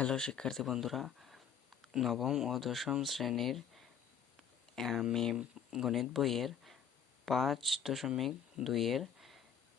Hello শিক্ষার্থী বন্ধুরা, নবম ও দশম শ্রেণীর আমি গণিত বইয়ের 5.2-এর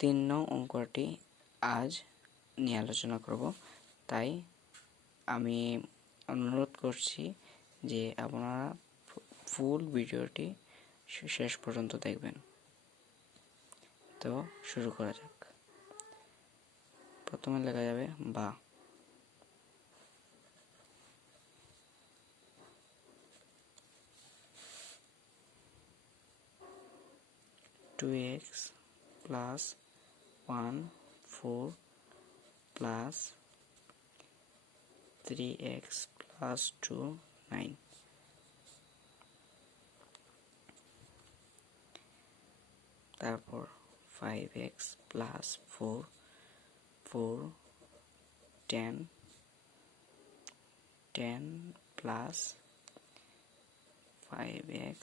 3 নং অঙ্কটি আজ নিয়ে আলোচনা করব। তাই আমি অনুরোধ করছি যে আপনারা ফুল ভিডিওটি শেষ পর্যন্ত দেখবেন। তো শুরু করা যাক। প্রথমে লেখা যাবে বা। 2x plus 1 4 plus 3x plus 2 9। তারপর 5x plus 4 4 10 10 plus 5x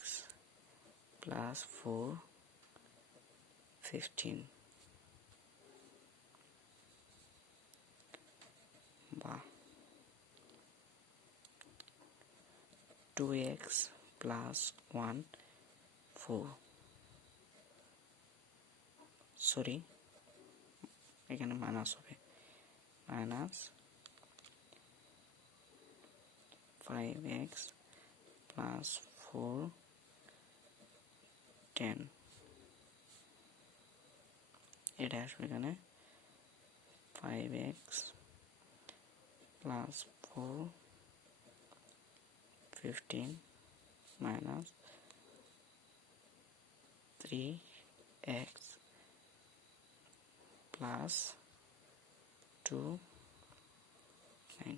plus 4 15 বা 2x plus 1 4 সরি এখানে মাইনাস হবে, মাইনাস 5x plus 4 10 এটা আসবে এখানে 5x plus 4 15 minus 3x plus 2 9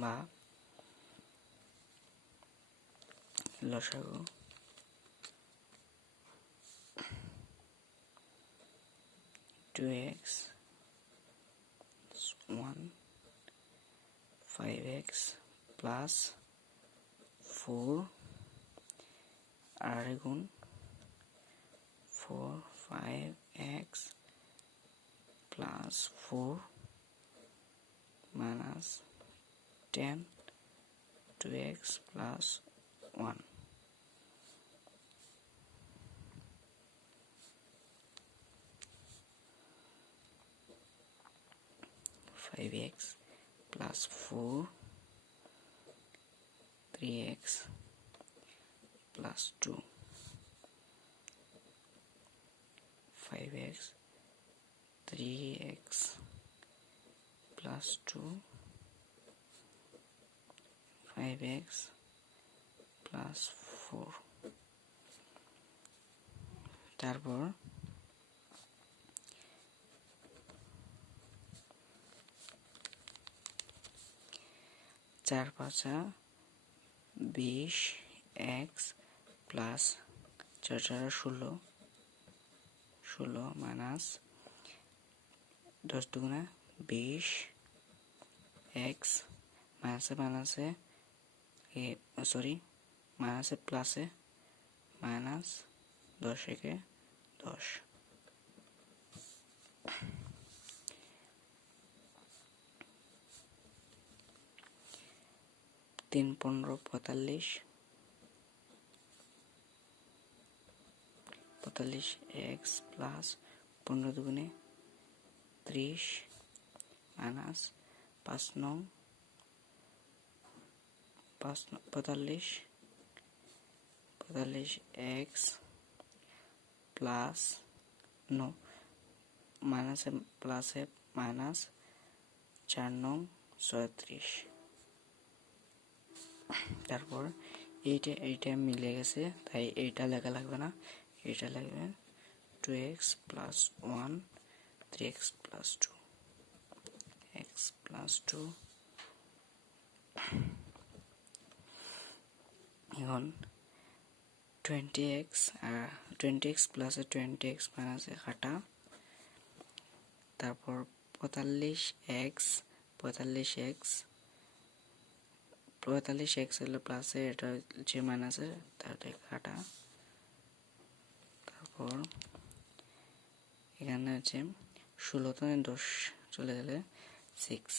বা লসাগু 2x 1 5x plus 4 আর গুণ 4 5x plus 4 minus 10 2x plus 1 5x plus 4 3x plus 2 5x 3x plus 2 5x plus 4 তারপর 4 5 20 x plus 4 4 16 16 minus 10 দুগুণে 20 x মাইনাসে মাইনাসে সরি মাইনাসে প্লাসে মাইনাস 10 একে 10 3 15 45 45 x প্লাস 15 দুগুণে 30 মাইনাস 5 9 45 x প্লাস নো মাইনাসে প্লাসে মাইনাস 4 9 36। তারপর এইটা মিলে গেছে, তাই এইটা লেখা লাগবে না, এইটা লাগবে 2x plus 1 3x plus 2 x plus 2 এখন 20x আর 20x plus 20x minus কাটা। তারপর 45x হলো প্লাসে, এটা হচ্ছে মাইনাসে, তাহলে কাটা। তারপর এখানে আছে 16 10 চলে গেলে 6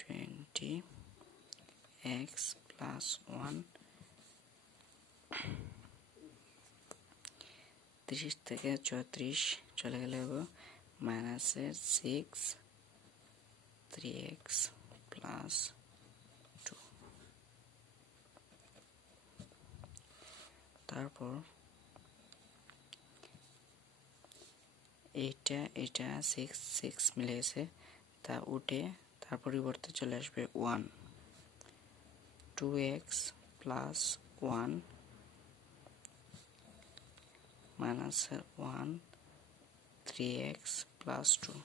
20x প্লাস 1 30 থেকে 34 চলে গেলে হবে মাইনাসের 6 3x প্লাস 2 তারপর এটা 6 মিলে গেছে তা উঠে তার পরিবর্তে চলে আসবে 1 2x plus 1 minus 1 3x plus 2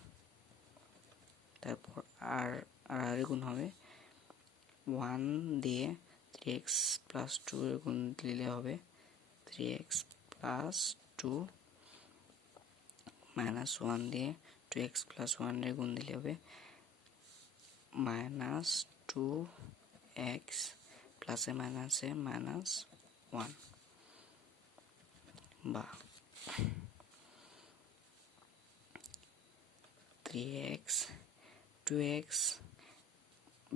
তারপর আর গুণ হবে 1 দিয়ে 3x প্লাস 2 এর গুণ দিলে হবে 3x প্লাস 2 মাইনাস 1 দিয়ে 2x প্লাস 1 এর গুণ দিলে হবে মাইনাস 2x প্লাসে মাইনাসে মাইনাস 1 বা 3x 2x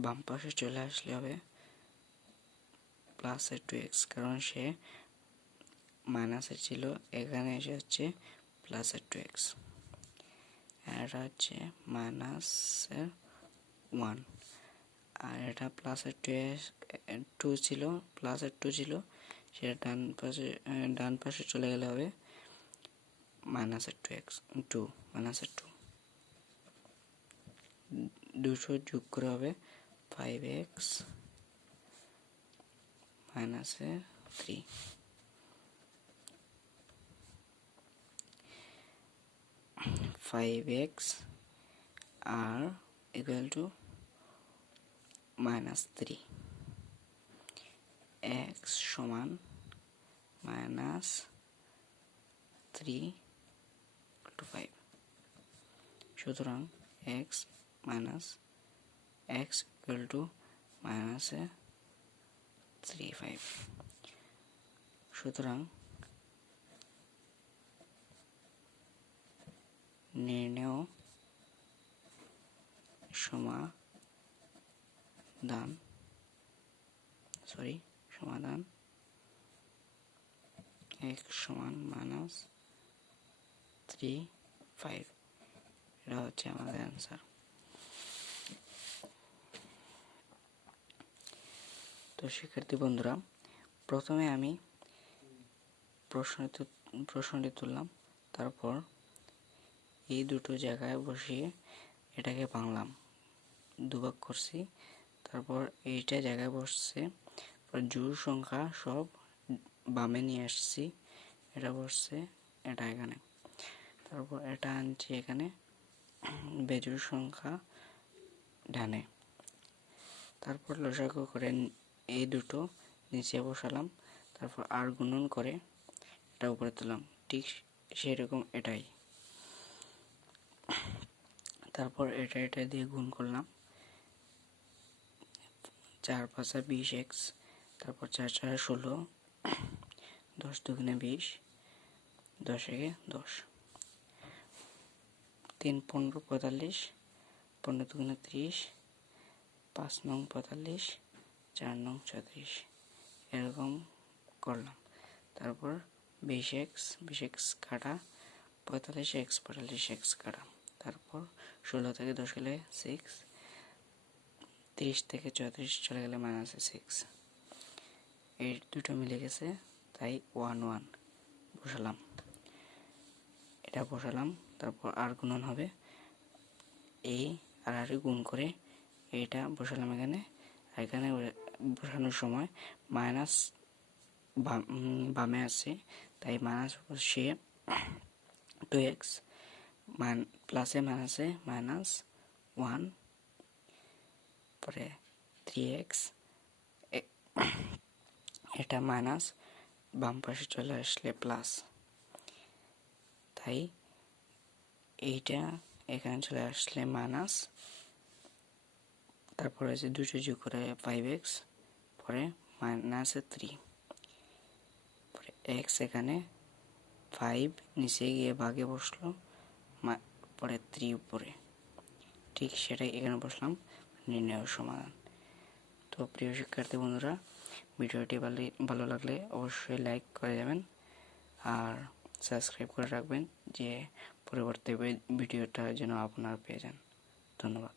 বাম পাশে চলে আসলে হবে প্লাসের 2x কারণ সে মাইনাসের ছিল এখানে এসে হচ্ছে প্লাসের 2x আর এটা হচ্ছে মাইনাসের 1 আর এটা প্লাসের 2 ছিল প্লাসের 2 ছিল সেটা ডান পাশে চলে গেলে হবে মাইনাসের 2 মাইনাসের 2 দুশো যোগ করে হবে 5x মাইনাসের 3 5x আর ইকুয়াল টু মাইনাস 3 x সমান মাইনাস 3 টু 5 সুতরাং x minus x equal to মাইনাসে 3 5 সুতরাং নির্ণেয় সমাধান x সমান মাইনাস 3 5 এটা হচ্ছে আমাদের অ্যান্সার। তো শিক্ষার্থী বন্ধুরা, প্রথমে আমি প্রশ্নটি তুললাম, তারপর এই দুটো জায়গায় বসিয়ে এটাকে ভাঙলাম, দুভাগ করছি, তারপর এইটা জায়গায় বসছে, জোড় সংখ্যা সব বামে নিয়ে আসছি, এটা বসছে এটা এখানে, তারপর এটা আনছি এখানে, বেজোড় সংখ্যা ডানে, তারপর লসাগু করে এই দুটো নিচে বসালাম, তারপর আর গুণন করে এটা উপরে তুললাম, ঠিক সেরকম এটাই, তারপর এটা দিয়ে গুণ করলাম, 4 5 20x, তারপর 4 4 16, 10 2 20, 10 1 10, 3 15 45, 15 2 30, 5 9 45, 4 9 36, এরকম করলাম, তারপর 20x কাটা, 45x কাটা, তারপর 16 থেকে 10 গেলে 6, 30 থেকে 34 চলে গেলে মাইনাসে 6, এই দুটো মিলে গেছে, তাই 1 1 বসালাম, এটা বসালাম, তারপর আর গুণন হবে, এই আর গুণ করে এইটা বসালাম এখানে, আর এখানে বসানোর সময় মাইনাস বামে আছে, তাই মাইনাস বসিয়ে 2x প্লাসে মাইনাসে মাইনাস 1, পরে 3x, এটা মাইনাস বাম পাশে চলে আসলে প্লাস, তাই এইটা এখানে চলে আসলে মাইনাস, তারপরে আছে দুটো যোগ করে 5x, পরে মাইনাসে 3, পরে x এখানে 5 নিচে গিয়ে ভাগে বসলো, পরে 3 উপরে, ঠিক সেটাই এখানে বসলাম নির্ণয় সমাধান। তো প্রিয় শিক্ষার্থী বন্ধুরা, ভিডিওটি ভালো লাগলে অবশ্যই লাইক করে যাবেন আর সাবস্ক্রাইব করে রাখবেন, যে পরবর্তী ভিডিওটা যেন আপনারা পেয়ে যান। ধন্যবাদ।